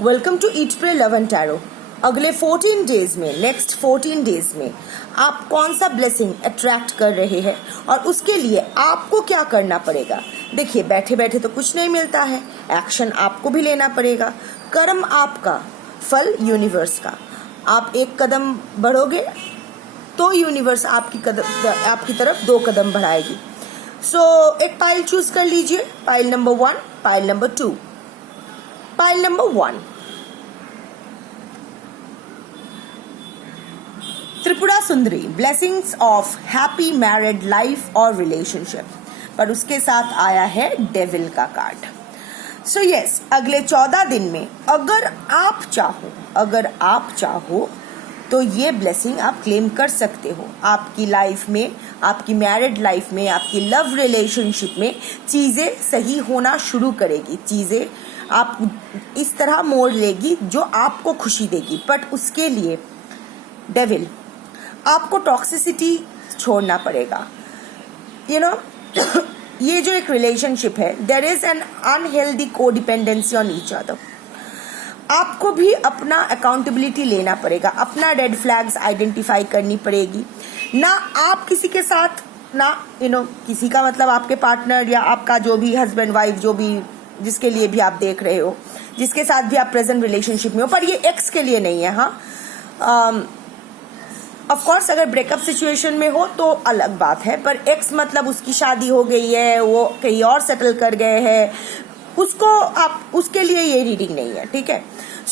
Welcome to eat pray love and tarot. अगले 14 days में, next 14 days में आप कौन सा ब्लेसिंग अट्रैक्ट कर रहे हैं और उसके लिए आपको क्या करना पड़ेगा। देखिए, बैठे बैठे तो कुछ नहीं मिलता है, एक्शन आपको भी लेना पड़ेगा। कर्म आपका, फल यूनिवर्स का। आप एक कदम बढ़ोगे तो यूनिवर्स आपकी तरफ 2 कदम बढ़ाएगी। एक पाइल चूज कर लीजिए, pile number 1, pile number 2। Pile number 1, Tripura Sundari, blessings of happy married life और रिलेशनशिप, पर उसके साथ आया है डेविल का कार्ड। यस, अगले 14 दिन में अगर आप चाहो तो ये ब्लेसिंग आप क्लेम कर सकते हो। आपकी लाइफ में, आपकी मैरिड लाइफ में, आपकी लव रिलेशनशिप में चीजें सही होना शुरू करेगी। चीजें आप इस तरह मोड़ लेगी जो आपको खुशी देगी। बट उसके लिए डेविल, आपको टॉक्सिसिटी छोड़ना पड़ेगा। ये जो एक रिलेशनशिप है, there is an unhealthy codependency on each other. आपको भी अपना अकाउंटेबिलिटी लेना पड़ेगा, अपना रेड फ्लैग्स आइडेंटिफाई करनी पड़ेगी। ना आप किसी के साथ, ना किसी का मतलब आपके पार्टनर या आपका जो भी हस्बैंड वाइफ, जो भी जिसके लिए भी आप देख रहे हो, जिसके साथ भी आप प्रेजेंट रिलेशनशिप में हो, पर ये एक्स के लिए नहीं है। हाँ, ऑफ कोर्स अगर ब्रेकअप सिचुएशन में हो तो अलग बात है, पर एक्स मतलब उसकी शादी हो गई है, वो कहीं और सेटल कर गए हैं, उसके लिए ये रीडिंग नहीं है, ठीक है।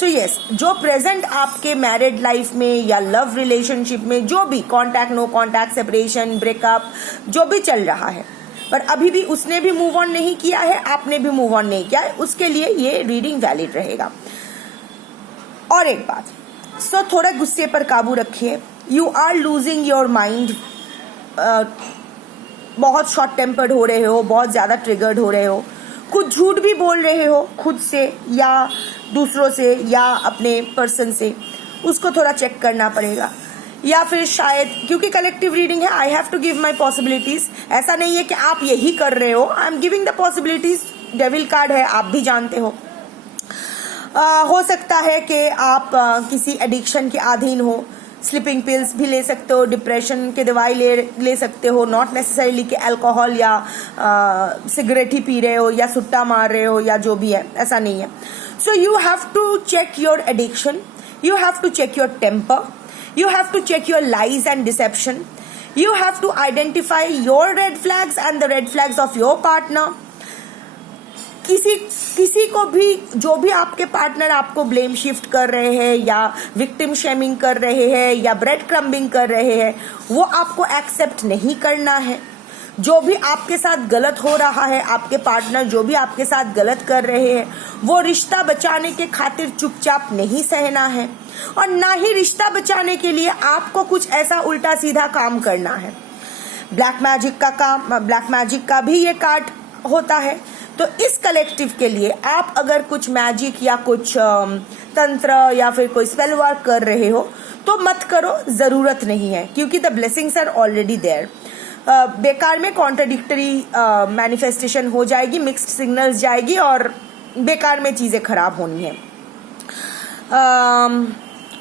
यस, जो प्रेजेंट आपके मैरिड लाइफ में या लव रिलेशनशिप में जो भी contact, no contact, separation, breakup जो भी चल रहा है, पर अभी भी उसने भी मूव ऑन नहीं किया है, आपने भी मूव ऑन नहीं किया है, उसके लिए ये रीडिंग वैलिड रहेगा। और एक बात, थोड़ा गुस्से पर काबू रखिए। You are losing your mind. बहुत शॉर्ट टेम्पर्ड हो रहे हो, बहुत ज्यादा ट्रिगर्ड हो रहे हो, कुछ झूठ भी बोल रहे हो खुद से या दूसरों से या अपने पर्सन से, उसको थोड़ा चेक करना पड़ेगा। या फिर शायद, क्योंकि कलेक्टिव रीडिंग है, I have to give my possibilities. ऐसा नहीं है कि आप यही कर रहे हो, I am giving the possibilities. Devil card है, आप भी जानते हो सकता है कि आप किसी एडिक्शन के अधीन हो, स्लीपिंग पिल्स भी ले सकते हो, डिप्रेशन के दवाई ले सकते हो, नॉट नेसेसरीली कि अल्कोहल या सिगरेट ही पी रहे हो या सुट्टा मार रहे हो या जो भी है, ऐसा नहीं है। You have to check your addiction, you have to check your temper, you have to check your lies and deception, you have to identify your red flags and the red flags of your partner। किसी को भी, जो भी आपके partner आपको blame shift कर रहे हैं या विक्टिम शेमिंग कर रहे हैं या ब्रेड क्रम्बिंग कर रहे हैं, वो आपको एक्सेप्ट नहीं करना है। जो भी आपके साथ गलत हो रहा है, आपके पार्टनर जो भी आपके साथ गलत कर रहे हैं, वो रिश्ता बचाने के खातिर चुपचाप नहीं सहना है, और ना ही रिश्ता बचाने के लिए आपको कुछ ऐसा उल्टा सीधा काम करना है। ब्लैक मैजिक का भी ये कार्ड होता है। तो इस कलेक्टिव के लिए आप अगर कुछ मैजिक या कुछ तंत्र या फिर कोई स्पेल वर्क कर रहे हो तो मत करो, जरूरत नहीं है, क्योंकि the blessings are already there. बेकार में कॉन्ट्राडिक्टरी मैनिफेस्टेशन हो जाएगी, मिक्स्ड सिग्नल्स जाएगी और बेकार में चीजें खराब होनी है।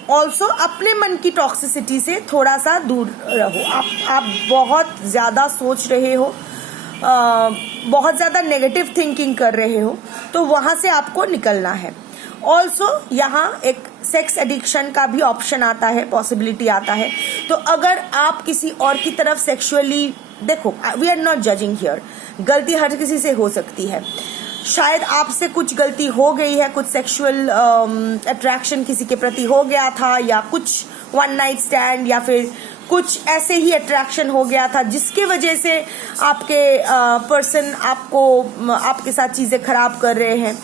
ऑल्सो अपने मन की टॉक्सिसिटी से थोड़ा सा दूर रहो। आप बहुत ज्यादा सोच रहे हो, बहुत ज्यादा नेगेटिव थिंकिंग कर रहे हो, तो वहां से आपको निकलना है। ऑल्सो यहाँ एक सेक्स एडिक्शन का भी ऑप्शन आता है, पॉसिबिलिटी आता है। तो अगर आप किसी और की तरफ सेक्सुअली, देखो, we are not judging here, गलती हर किसी से हो सकती है। शायद आपसे कुछ गलती हो गई है, कुछ सेक्सुअल अट्रैक्शन किसी के प्रति हो गया था, या कुछ वन नाइट स्टैंड या फिर कुछ ऐसे ही अट्रैक्शन हो गया था जिसके वजह से आपके पर्सन आपके साथ चीजें खराब कर रहे हैं।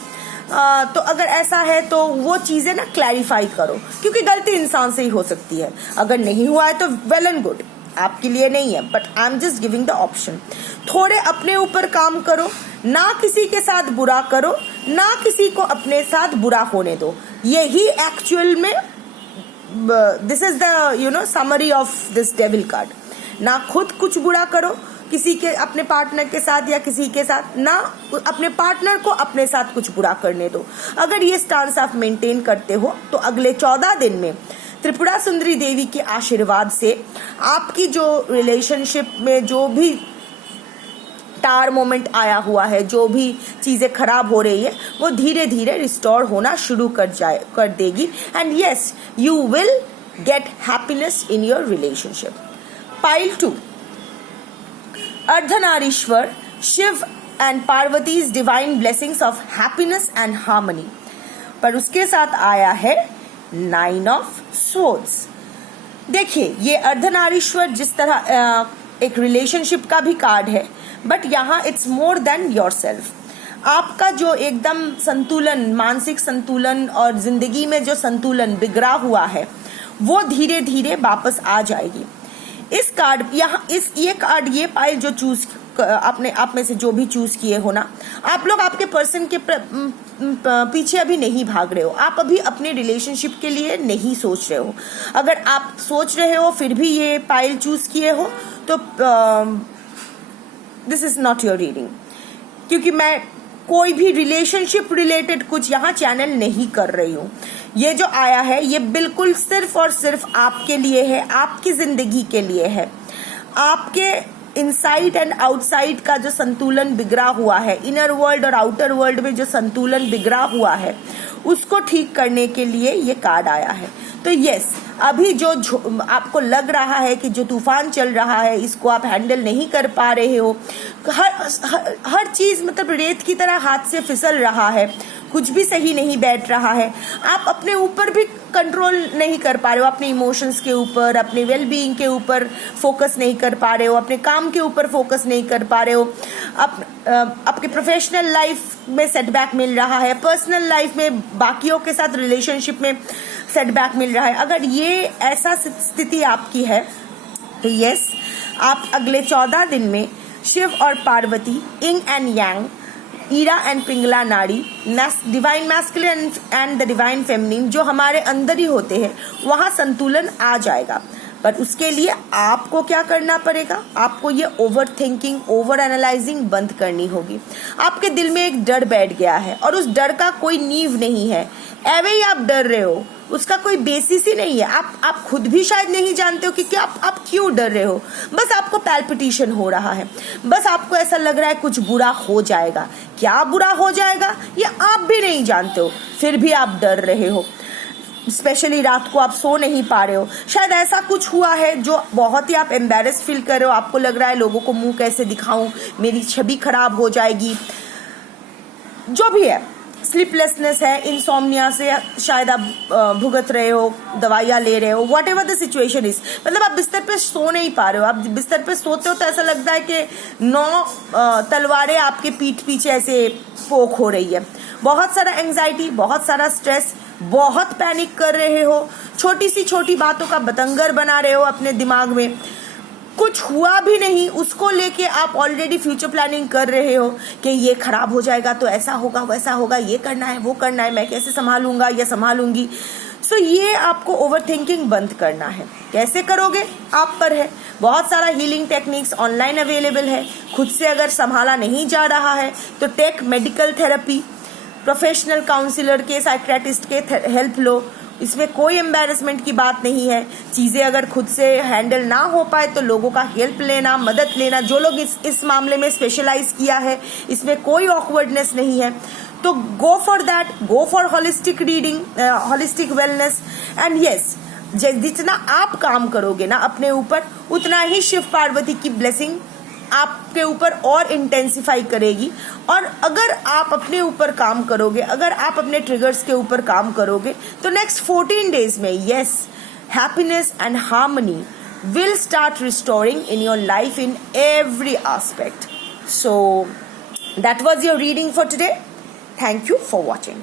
तो अगर ऐसा है तो वो चीजें ना क्लैरिफाई करो, क्योंकि गलती इंसान से ही हो सकती है। अगर नहीं हुआ है तो वेल एंड गुड, आपके लिए नहीं है, but I am just giving the option. थोड़े अपने ऊपर काम करो, ना किसी के साथ बुरा करो, ना किसी को अपने साथ बुरा होने दो। यही एक्चुअल में this is the summary of this devil card. ना खुद कुछ बुरा करो, किसी के अपने पार्टनर के साथ या किसी के साथ, ना अपने पार्टनर को अपने साथ कुछ बुरा करने दो। अगर ये स्टांस आप मेंटेन करते हो तो अगले 14 दिन में त्रिपुरा सुंदरी देवी के आशीर्वाद से आपकी जो रिलेशनशिप में जो भी टार मोमेंट आया हुआ है, जो भी चीजें खराब हो रही है, वो धीरे धीरे रिस्टोर होना शुरू कर देगी। And yes, you will get happiness in your relationship. Pile 2, Ardhanarishvara Shiva and Parvati's divine blessings of happiness and harmony, पर उसके साथ आया है 9 ऑफ सोर्ड्स। देखिए, ये अर्धनारीश्वर जिस तरह एक रिलेशनशिप का भी कार्ड है, बट यहाँ इट्स मोर देन योरसेल्फ। आपका जो एकदम संतुलन, मानसिक संतुलन और जिंदगी में जो संतुलन बिगड़ा हुआ है, वो धीरे धीरे वापस आ जाएगी। इस कार्ड यहाँ ये कार्ड, ये पाइल जो चूज आपने आप में से जो भी चूज किए हो ना, आप लोग आपके पर्सन के पीछे अभी नहीं भाग रहे हो। आप अभी अपने रिलेशनशिप के लिए नहीं सोच रहे हो। अगर आप सोच रहे हो फिर भी ये पाइल चूज किए हो तो this is not your reading, क्योंकि मैं कोई भी रिलेशनशिप रिलेटेड कुछ यहाँ चैनल नहीं कर रही हूँ। ये जो आया है ये बिल्कुल सिर्फ और सिर्फ आपके लिए है, आपकी जिंदगी के लिए है। आपके इनसाइड एंड आउटसाइड का जो संतुलन बिगड़ा हुआ है, इनर वर्ल्ड और आउटर वर्ल्ड में जो संतुलन बिगड़ा हुआ है, उसको ठीक करने के लिए ये कार्ड आया है। तो यस, अभी जो आपको लग रहा है कि जो तूफान चल रहा है इसको आप हैंडल नहीं कर पा रहे हो, हर चीज मतलब रेत की तरह हाथ से फिसल रहा है, कुछ भी सही नहीं बैठ रहा है, आप अपने ऊपर भी कंट्रोल नहीं कर पा रहे हो, अपने इमोशंस के ऊपर, अपने वेल बीइंग के ऊपर फोकस नहीं कर पा रहे हो, अपने काम के ऊपर फोकस नहीं कर पा रहे हो, आपके प्रोफेशनल लाइफ में सेटबैक मिल रहा है, पर्सनल लाइफ में बाकियों के साथ रिलेशनशिप में सेटबैक मिल रहा है। अगर ये ऐसा स्थिति आपकी है तो यस, आप अगले 14 दिन में शिव और Parvati, yin and yang, Ida and Pingala नाड़ी, divine masculine and the divine feminine जो हमारे अंदर ही होते हैं, वहां संतुलन आ जाएगा। पर उसके लिए आपको क्या करना पड़ेगा? आपको ये ओवर थिंकिंग, ओवर एनालाइजिंग बंद करनी होगी। आपके दिल में एक डर बैठ गया है और उस डर का कोई नींव नहीं है, एवे ही आप डर रहे हो, उसका कोई बेसिस ही नहीं है। आप खुद भी शायद नहीं जानते हो कि आप क्यों डर रहे हो। बस आपको पैल्पिटेशन हो रहा है, बस आपको ऐसा लग रहा है कुछ बुरा हो जाएगा। क्या बुरा हो जाएगा ये आप भी नहीं जानते हो, फिर भी आप डर रहे हो। स्पेशली रात को आप सो नहीं पा रहे हो, शायद ऐसा कुछ हुआ है जो बहुत ही आप एम्बैरेस फील कर रहे हो। आपको लग रहा है लोगों को मुंह कैसे दिखाऊं, मेरी छवि खराब हो जाएगी। जो भी है, स्लीपलेसनेस है, इंसोम्निया से शायद आप भुगत रहे हो, दवाइयाँ ले रहे हो, what ever the situation is. मतलब आप बिस्तर पे सो नहीं पा रहे हो। आप बिस्तर पे सोते हो तो ऐसा लगता है कि 9 तलवारें आपके पीठ पीछे ऐसे पोक हो रही है। बहुत सारा एंजाइटी, बहुत सारा स्ट्रेस, बहुत पैनिक कर रहे हो, छोटी सी छोटी बातों का बतंगर बना रहे हो अपने दिमाग में। कुछ हुआ भी नहीं, उसको लेके आप ऑलरेडी फ्यूचर प्लानिंग कर रहे हो कि ये खराब हो जाएगा तो ऐसा होगा, वैसा होगा, ये करना है, वो करना है, मैं कैसे संभालूंगा या संभालूंगी। सो ये आपको ओवर थिंकिंग बंद करना है। कैसे करोगे आप पर है। बहुत सारा हीलिंग टेक्निक्स ऑनलाइन अवेलेबल है। खुद से अगर संभाला नहीं जा रहा है तो take medical therapy, professional counsellor के, साइकियाट्रिस्ट के हेल्प लो। इसमें कोई एम्बैरेसमेंट की बात नहीं है। चीज़ें अगर खुद से हैंडल ना हो पाए तो लोगों का हेल्प लेना, मदद लेना। जो लोग इस मामले में स्पेशलाइज किया है, इसमें कोई ऑकवर्डनेस नहीं है। तो go for that, go for holistic reading, holistic wellness. And yes, जितना आप काम करोगे ना अपने ऊपर, उतना ही शिव पार्वती की ब्लेसिंग आपके ऊपर और इंटेंसिफाई करेगी। और अगर आप अपने ऊपर काम करोगे, अगर आप अपने ट्रिगर्स के ऊपर काम करोगे, तो नेक्स्ट 14 डेज में yes, happiness and harmony will start restoring in your life in every aspect. So that was your reading for today. Thank you for watching.